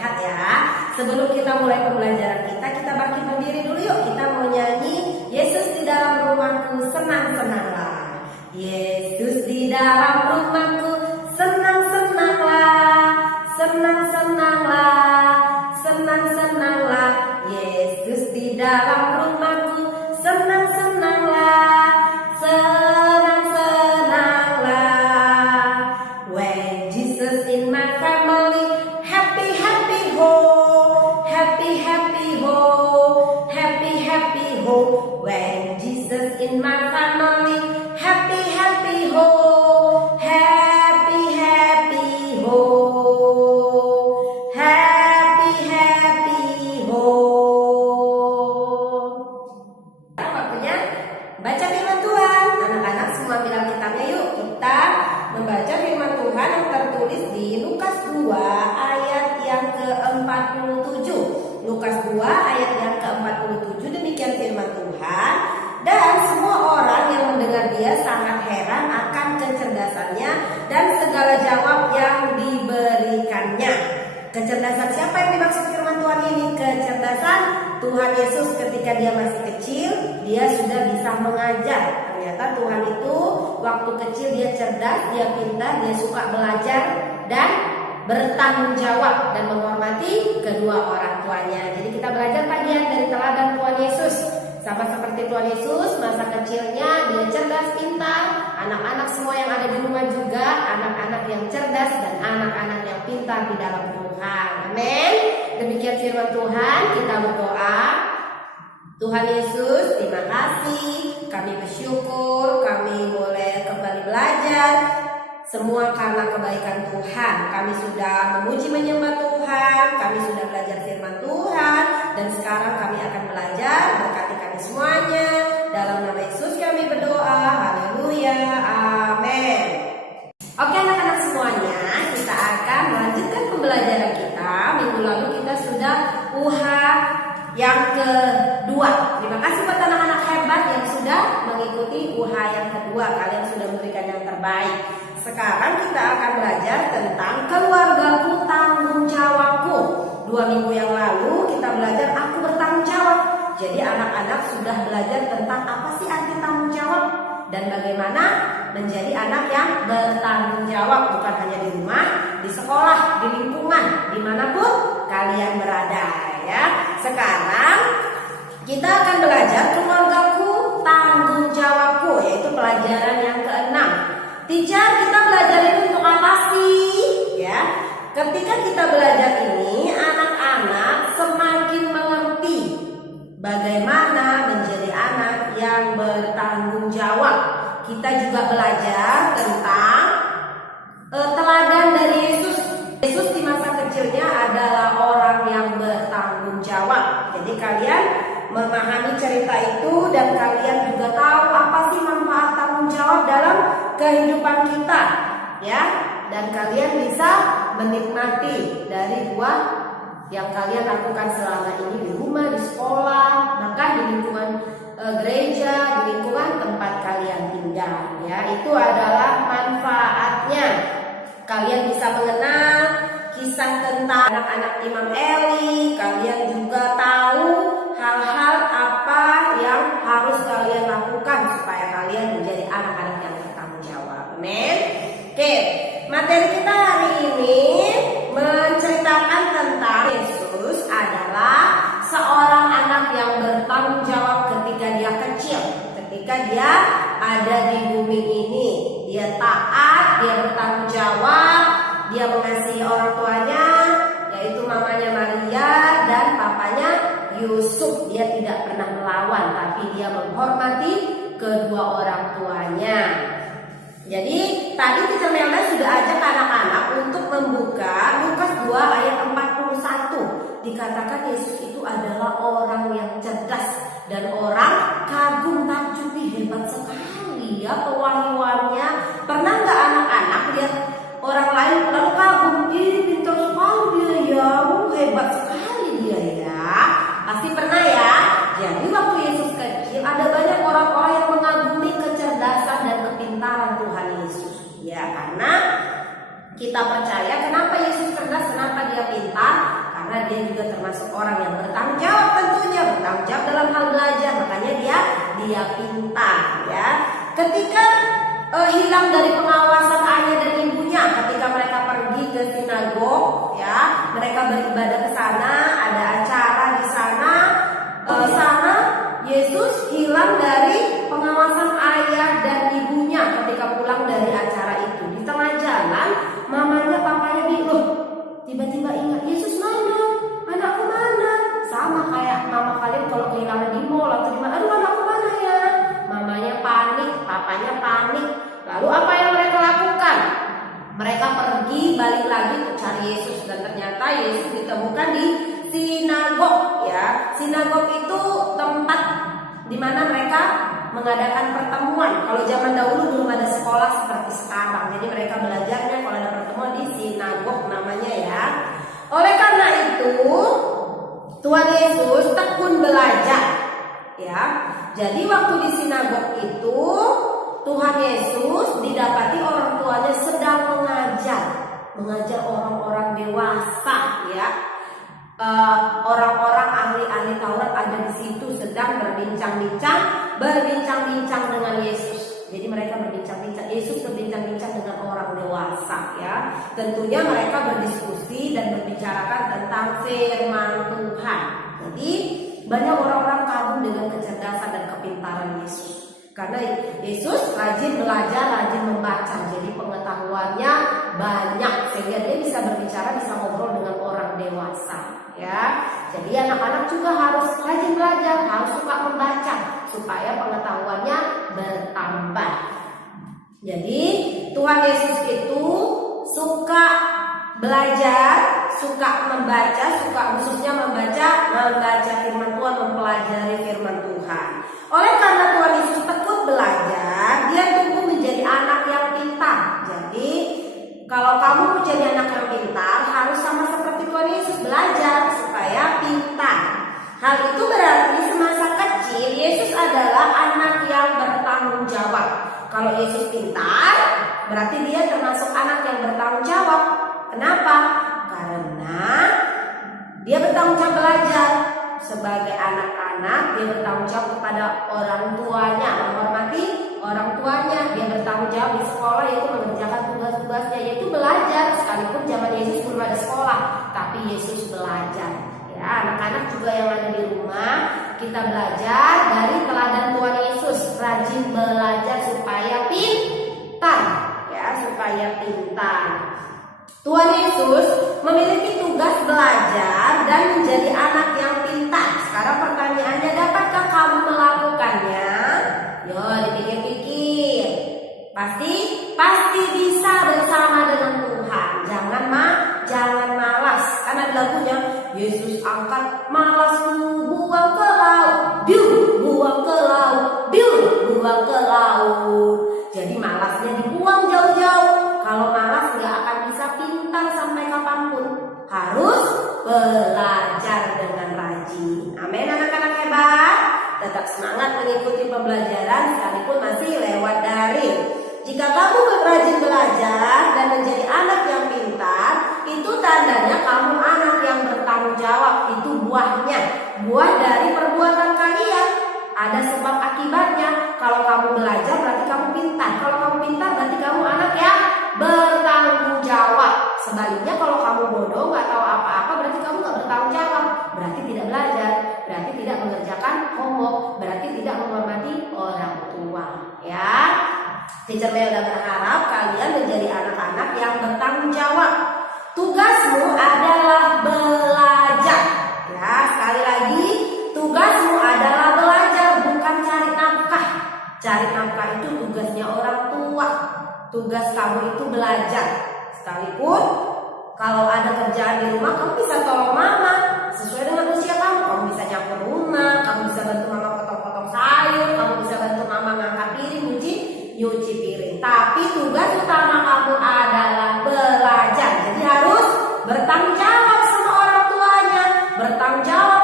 sehat ya. Sebelum kita mulai pembelajaran kita bangkit berdiri dulu yuk. Kita mau nyanyi Yesus di dalam rumahku senang-senanglah. Yesus di dalam rumahku senang-senanglah, senang-senanglah, senang-senanglah. Yesus di dalam rumahku senang-senanglah, senang-senanglah. When Jesus in my family, happy happy ho, happy happy ho, happy happy ho. When Jesus in my family, happy happy ho, happy happy ho, happy happy ho. Waktunya baca firman Tuhan. Anak-anak semua bilang kitabnya yuk. Kita membaca firman Tuhan yang tertulis di Lukas 2 ayat yang ke-47. Lukas 2 ayat yang ke-47, demikian firman Tuhan. Dan semua orang yang mendengar dia sangat heran akan kecerdasannya dan segala jawab yang diberikannya. Kecerdasan siapa yang dimaksud firman Tuhan ini? Kecerdasan Tuhan Yesus ketika dia masih kecil, dia sudah bisa mengajar. Ternyata Tuhan itu waktu kecil dia cerdas, dia pintar, dia suka belajar dan bertanggung jawab dan menghormati kedua orang tuanya. Jadi kita belajar bagian dari teladan Tuhan Yesus. Sama seperti Tuhan Yesus, masa kecilnya dia cerdas, pintar. Anak-anak semua yang ada di rumah juga anak-anak yang cerdas dan anak-anak yang pintar di dalam Tuhan. Amin. Demikian firman Tuhan, kita berdoa. Tuhan Yesus, terima kasih. Kami bersyukur, kami boleh kembali belajar. Semua karena kebaikan Tuhan. Kami sudah memuji menyembah Tuhan, kami sudah belajar firman Tuhan, dan sekarang kami akan belajar. Berkati kami semuanya. Dalam nama Yesus kami berdoa. Haleluya. Amin. Oke anak-anak semuanya, kita akan melanjutkan pembelajaran kita. Minggu lalu kita sudah UH yang kedua. Terima kasih buat anak-anak hebat yang sudah mengikuti UH yang kedua. Kalian sudah memberikan yang terbaik. Sekarang kita akan belajar tentang keluargaku, tanggung jawabku. 2 minggu yang lalu kita belajar aku bertanggung jawab. Jadi anak-anak sudah belajar tentang apa sih arti tanggung jawab dan bagaimana menjadi anak yang bertanggung jawab, bukan hanya di rumah, di sekolah, di lingkungan, dimanapun kalian berada ya. Sekarang kita akan belajar keluargaku, tanggung jawabku, yaitu pelajaran yang ke-6. Teacher, kita belajar ini untuk apa sih? Ya, ketika kita belajar ini, anak-anak semakin mengerti bagaimana menjadi anak yang bertanggung jawab. Kita juga belajar tentang teladan dari Yesus. Yesus di masa kecilnya adalah orang yang bertanggung jawab. Jadi kalian memahami cerita itu dan kalian juga tahu apa sih manfaat tanggung jawab dalam kehidupan kita, ya. Dan kalian bisa menikmati dari buah yang kalian lakukan selama ini di rumah, di sekolah, bahkan di lingkungan gereja, di lingkungan tempat kalian tinggal, ya. Itu adalah manfaatnya. Kalian bisa mengenal kisah tentang anak-anak Imam Eli. Kalian juga tahu hal-hal apa yang harus kalian lakukan supaya kalian menjadi anak-anak yang bertanggung jawab. Amin. Oke, materi kita hari ini menceritakan tentang Yesus adalah seorang anak yang bertanggung jawab ketika dia kecil, ketika dia ada di bumi ini. Dia taat, dia bertanggung jawab, dia mengasihi orang tuanya, yaitu mamanya Maria dan papanya Yusuf. Dia tidak pernah melawan, tapi dia menghormati kedua orang tuanya. Jadi tadi Teacher Melda sudah ajak anak-anak untuk membuka Lukas 2 ayat 41. Dikatakan Yesus itu adalah orang yang cerdas dan orang kagum takjub, hebat sekali ya pewahyuannya. Pernah nggak anak-anak lihat orang lain lalu kagum, pintar sekali dia ya, hebat sekali dia ya? Pasti pernah ya. Jadi waktu Yesus kecil ada banyak orang-orang yang mengagumi kecerdasan dan kepintaran Tuhan Yesus. Ya, karena kita percaya kenapa Yesus cerdas, kenapa dia pintar? karena dia juga termasuk orang yang bertanggung jawab, tentunya bertanggung jawab dalam hal belajar, makanya dia pintar ya. Ketika hilang dari pengawasan ayah dan ibunya, ketika mereka pergi ke sinagog ya, mereka beribadah ke sana, ada acara di sana, Yesus hilang dari pengawasan ayah dan ibunya ketika pulang dari acara itu. Di tengah jalan, mamanya papanya bingung, tiba-tiba ingat, Yesus mana? Anakku mana? Sama kayak mama kalian kalau kehilangan di mall atau di mana, aduh anakku mana ya? Mamanya panik, papanya panik. Lalu apa yang mereka lakukan? Mereka pergi balik lagi untuk cari Yesus, dan ternyata Yesus ditemukan di sinagog ya. Sinagog itu tempat di mana mereka mengadakan pertemuan. Kalau zaman dahulu belum ada sekolah seperti sekarang, jadi mereka belajarnya kalau ada pertemuan di sinagog namanya ya. Oleh karena itu Tuhan Yesus tekun belajar ya. Jadi waktu di sinagog itu Tuhan Yesus didapati orang tuanya sedang mengajar orang-orang dewasa ya. Orang-orang ahli-ahli Taurat ada di situ sedang berbincang-bincang dengan Yesus. Jadi mereka berbincang-bincang, Yesus berbincang-bincang dengan orang dewasa ya. Tentunya mereka berdiskusi dan membicarakan tentang firman Tuhan. Jadi banyak orang-orang kagum dengan kecerdasan dan kepintaran Yesus. Karena Yesus rajin belajar, rajin membaca, jadi pengetahuannya banyak sehingga dia bisa berbicara, bisa ngobrol dengan orang dewasa ya. Jadi anak-anak juga harus rajin belajar, harus suka membaca supaya pengetahuannya bertambah. Jadi Tuhan Yesus itu suka belajar, suka membaca, khususnya membaca firman Tuhan, mempelajari firman Tuhan. Oleh karena Tuhan Yesus tekun belajar, dia tumbuh menjadi anak yang pintar. Jadi kalau kamu mau jadi anak yang pintar, harus sama seperti Tuhan Yesus, belajar supaya pintar. Hal itu berarti semasa kecil Yesus adalah anak yang bertanggung jawab. Kalau Yesus pintar, berarti dia termasuk anak yang bertanggung jawab. Kenapa? Karena dia bertanggung jawab belajar. Sebagai anak-anak, dia bertanggung jawab kepada orang tuanya, menghormati orang tuanya. Dia bertanggung jawab di sekolah, yaitu mengerjakan tugas-tugasnya, yaitu belajar. Sekalipun zaman Yesus belum ada sekolah, tapi Yesus belajar. Ya, anak-anak juga yang ada di rumah, kita belajar dari teladan Tuhan Yesus, rajin belajar supaya pintar, ya, supaya pintar. Tuhan Yesus memiliki tugas belajar dan menjadi anak yang pintar. Sekarang pertanyaannya, dapatkah kamu melakukannya? Yo, dipikir-pikir. Pasti bisa bersama dengan Tuhan. Jangan malas. Karena ada lagunya, Yesus angkat malasmu, buang ke laut, buang ke laut, buang ke laut. Jadi malasnya dibuang jauh-jauh. Kalau malas nggak akan bisa pintar sampai kapanpun. Harus belajar dengan rajin. Amin, anak-anak hebat. Tetap semangat mengikuti pembelajaran sekalipun masih lewat daring. Jika kamu rajin belajar dan menjadi anak yang pintar, itu tandanya kamu anak yang bertanggung jawab. Itu buahnya, buah dari perbuatan kalian. Ada sebab akibatnya. Kalau kamu belajar berarti kamu pintar. Kalau kamu pintar berarti kamu anak yang bertanggung jawab. Sebaliknya kalau kamu bodoh, nggak tahu apa-apa, berarti kamu nggak bertanggung jawab. Berarti tidak belajar, berarti tidak mengerjakan homework, berarti tidak menghormati orang tua. Ya, Teacher Melda berharap kalian menjadi anak-anak yang bertanggung jawab. Tugasmu adalah belajar. Ya, sekali lagi, tugasmu adalah belajar, bukan cari nafkah. Cari nafkah itu tugasnya orang tua. Tugas kamu itu belajar. Sekalipun kalau ada kerjaan di rumah, kamu bisa tolong mama sesuai dengan usia kamu. Kamu bisa nyapu rumah, kamu bisa bantu mama potong-potong sayur, kamu bisa bantu mama ngangkat piring, nyuci piring. Tapi tugas utama kamu adalah belajar. Jadi harus bertanggung jawab sama orang tuanya, bertanggung jawab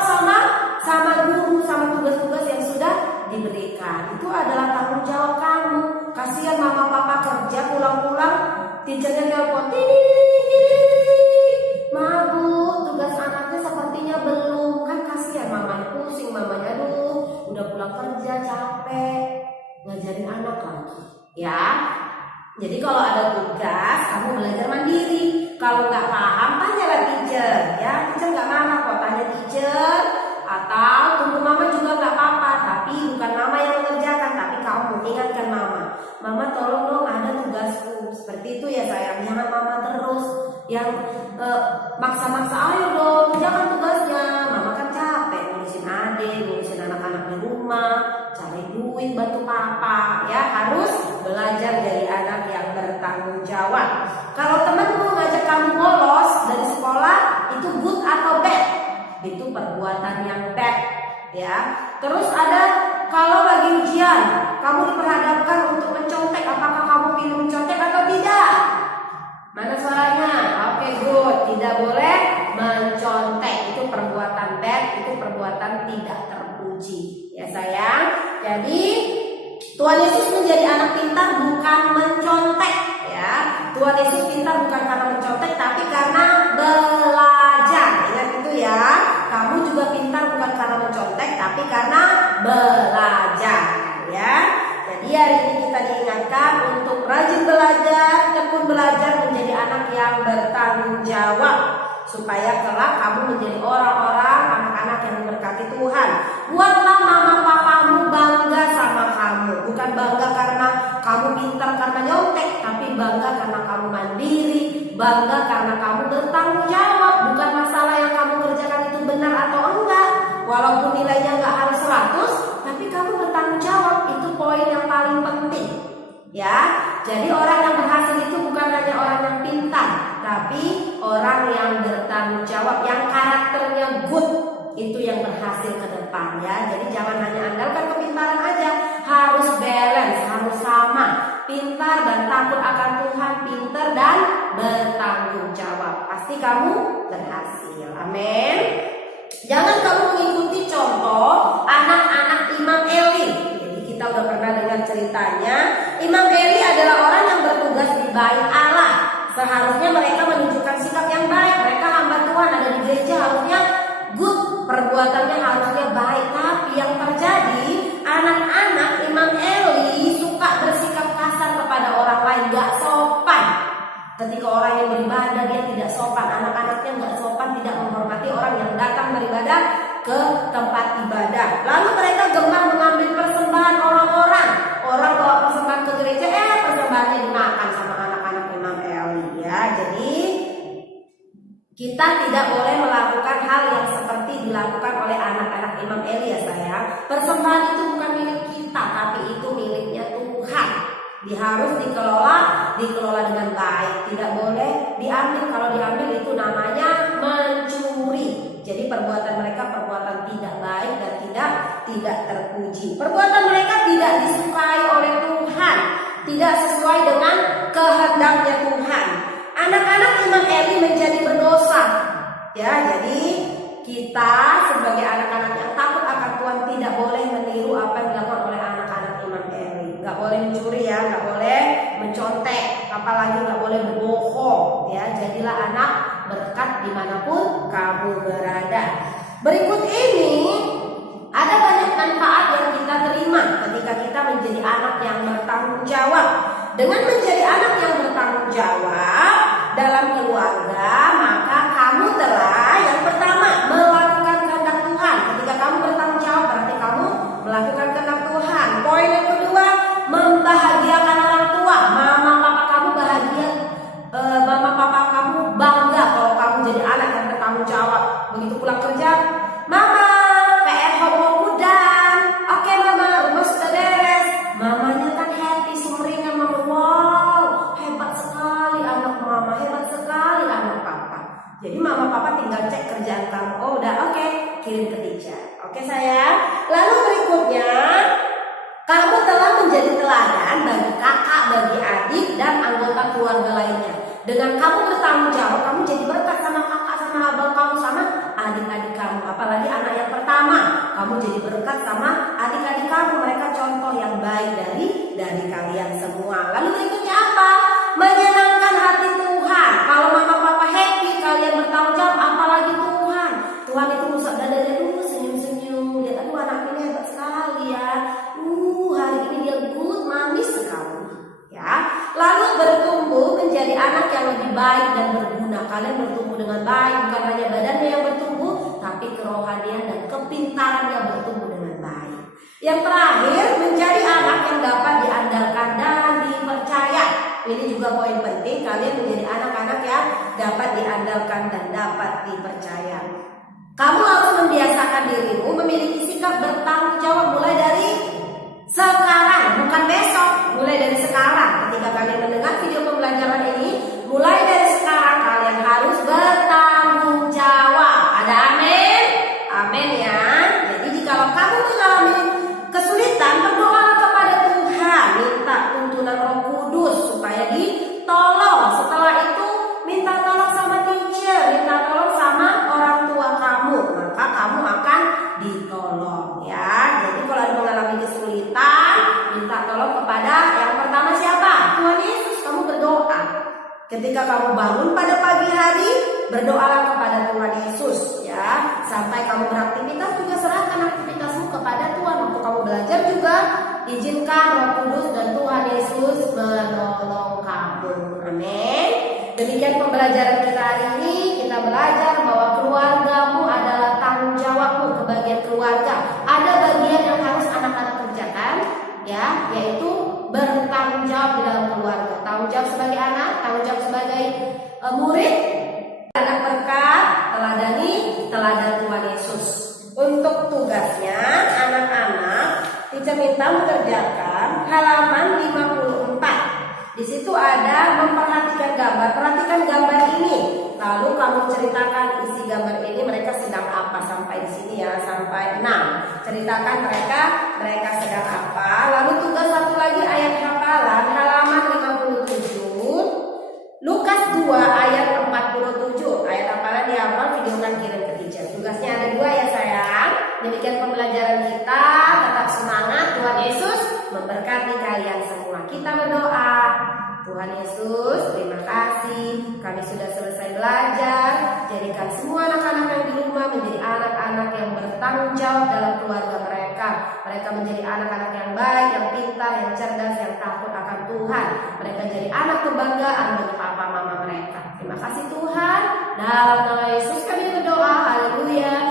sama guru, sama tugas-tugas yang sudah diberikan. Itu adalah tanggung jawab kamu. Kasihan mama papa kerja pulang-pulang, teachernya telepon, "Ma Bu, tugas anaknya pulang kerja capek ngajarin anak lagi, ya. Jadi kalau ada tugas kamu belajar mandiri. Kalau nggak paham tanyalah teacher, ya. Teacher nggak marah kok, tanya teacher. Atau tunggu mama juga nggak apa-apa, tapi bukan mama yang mengerjakan, tapi kamu ingatkan mama. Mama tolong dong ada tugasku. Seperti itu ya sayang. Jangan mama terus yang maksa-maksa, ayo dong kerjakan tugasnya. Mama kan capek ngurusin adik, ngurusin anak-anak di rumah, cari duit bantu papa, ya. Harus belajar dari anak yang bertanggung jawab. Kalau temanmu ngajak kamu bolos dari sekolah, itu good atau bad? Itu perbuatan yang bad, ya. Terus ada kalau lagi ujian, kamu diperhadapkan untuk mencontek, apakah kamu pilih mencontek atau tidak? Mana suaranya? Oke, good. Tidak boleh mencontek. Itu perbuatan bad, itu perbuatan tidak terpuji, ya sayang. Jadi Tuhan Yesus menjadi anak pintar bukan mencontek, ya. Tuhan Yesus pintar bukan karena mencontek, tapi karena belajar. Ingat itu ya. Kamu juga pintar bukan karena mencontek, tapi karena belajar, ya. Jadi hari ini kita diingatkan untuk rajin belajar, tekun belajar, menjadi anak yang bertanggung jawab, supaya kelak kamu menjadi orang-orang, anak-anak yang diberkati Tuhan. Buatlah mama papamu bangga sama kamu, bukan bangga karena kamu pintar karena nyontek, tapi bangga karena kamu mandiri, bangga karena kamu bertanggung jawab. Bukan masalah yang kamu kerjakan itu benar atau enggak, walaupun nilainya enggak harus 100, tapi kamu bertanggung jawab. Itu poin yang paling penting, ya. Jadi orang yang berhasil itu bukan hanya orang yang pintar, tapi orang yang bertanggung jawab, yang karakternya good, itu yang berhasil ke depan, ya. Jadi jangan hanya andalkan kepintaran aja, harus balance, harus sama, pintar dan takut akan Tuhan, pintar dan bertanggung jawab. Pasti kamu berhasil. Amin. Jangan kamu mengikuti contoh anak-anak Imam Eli. Jadi kita udah pernah dengar ceritanya. Imam Eli adalah orang yang bertugas di bait Allah. Seharusnya mereka menunjukkan sikap yang baik. Mereka hamba Tuhan, ada di gereja, harusnya good, perbuatannya harusnya baik. Tapi yang terjadi, anak-anak Imam Eli suka bersikap kasar kepada orang lain, gak sopan. Ketika orang yang beribadah dia tidak sopan, anak-anaknya gak sopan, tidak menghormati orang yang datang beribadah ke tempat ibadah. Lalu mereka gemar mengambil persembahan orang-orang. Orang bawa persembahan ke gereja, persembahannya dimakan sama anak-anak Imam Eli, ya. Jadi kita tidak boleh melakukan hal yang seperti dilakukan oleh anak-anak Imam Eli, ya sayang. Persembahan itu bukan milik kita, tapi itu miliknya Tuhan. Dia harus dikelola dengan baik. Tidak boleh diambil. Kalau diambil itu namanya mencuri. Jadi perbuatan mereka perbuatan tidak baik dan tidak terpuji. Perbuatan mereka tidak disukai oleh Tuhan, tidak sesuai dengan kehendaknya Tuhan. Anak-anak Imam Eli menjadi berdosa, ya. Jadi kita sebagai anak-anak yang takut akan Tuhan tidak boleh meniru apa yang dilakukan oleh anak-anak Imam Eli. Gak boleh mencuri, ya, gak boleh mencontek, apalagi gak boleh berbohong, ya. Jadilah anak berkat dimanapun kamu berada. Berikut ini ada banyak manfaat yang kita terima ketika kita menjadi anak yang bertanggung jawab. Dengan menjadi anak yang bertanggung jawab dalam keluarga, maka kamu telah yang pertama melakukan kehendak Tuhan. Ketika kamu bertanggung jawab, berarti kamu melakukan kehendak Tuhan. Poin yang kedua, membahagiakan orang tua. Mama papa kamu bahagia, mama papa kamu bangga kalau kamu jadi anak yang bertanggung jawab. Begitu pulang kerja, mama PR homework udah, oke mama, rumah sudah beres. Mamanya kan happy, sumringah, mama, wow, hebat sekali anak mama, hebat sekali anak papa. Jadi mama papa tinggal cek kerjaan kamu, oh udah oke, kirim ke teacher. Oke sayang. Lalu berikutnya, kamu telah menjadi teladan bagi kakak, bagi adik, dan anggota keluarga lainnya. Dengan kamu bertanggung jawab, kamu jadi berkat sama kakak, sama abang kamu, sama adik-adik kamu. Apalagi anak yang pertama, kamu jadi berkat sama adik-adik kamu. Mereka contoh yang baik dari kalian semua. Lalu berikutnya apa? Menyenangkan hati Tuhan. Kalau mama papa happy, kalian bertanggung jawab, apalagi Tuhan. Tuhan itu musab dadanya dulu, senyum-senyum. Lihat, aduh anak ini hebat sekali ya. caranya bertumbuh dengan baik. Yang terakhir, menjadi anak yang dapat diandalkan dan dipercaya. Ini juga poin penting, kalian menjadi anak-anak yang dapat diandalkan dan dapat dipercaya. Kamu harus membiasakan dirimu memiliki sikap bertanggung jawab mulai dari sekarang, bukan besok. Mulai dari sekarang, ketika kalian mendengar video pembelajaran ini, mulai dari sekarang kalian harus bertanggung jawab. Ada amin? Amin ya. Jadi jikalau kamu mengalami kesulitan, berdoa kepada Tuhan, minta tuntunan Roh Kudus supaya ditolong. Setelah itu minta tolong sama teacher, minta tolong sama orang tua kamu, maka kamu akan ditolong ya. Jadi kalau ada mengalami kesulitan, minta tolong kepada yang pertama siapa? Tuhan Yesus. Kamu berdoa. Ketika kamu bangun pada pagi hari, berdoalah kepada Tuhan Yesus ya. Sampai kamu beraktivitas juga serahkan aktivitasmu kepada Tuhan. Waktu kamu belajar juga izinkan Roh Kudus dan Tuhan Yesus menolong kamu. Amin. Demikian pembelajaran kita hari ini. Kita belajar bahwa keluargamu adalah tanggung jawabmu. Kebagian keluarga ada bagian yang harus anak-anak kerjakan ya, yaitu bertanggung jawab di dalam keluarga. Tanggung jawab sebagai anak, tanggung jawab sebagai murid. Anak berkat, teladani teladan Tuhan Yesus. Untuk tugasnya anak-anak, teacher minta mengerjakan halaman 54. Di situ ada memperhatikan gambar. Perhatikan gambar ini. Lalu kamu ceritakan isi gambar ini, mereka sedang apa sampai di sini ya, sampai 6. Ceritakan mereka sedang apa. Lalu tugas satu lagi ayat hafalan halaman 57. Lukas 2 ayat 47. Ayat hafalan dihafal, videokan kirim ke teacher. Tugasnya ada 2 ya sayang. Demikian pembelajaran kita. Tetap semangat. Tuhan Yesus memberkati kalian semua. Kita berdoa. Tuhan Yesus, terima kasih. Kami sudah selesai belajar. Jadikan semua anak-anak yang di rumah menjadi anak-anak yang bertanggung jawab dalam keluarga mereka. Mereka menjadi anak-anak yang baik, yang pintar, yang cerdas, yang takut akan Tuhan. Mereka jadi anak kebanggaan bagi papa mama mereka. Terima kasih Tuhan. Dalam nama Yesus kami berdoa. Haleluya.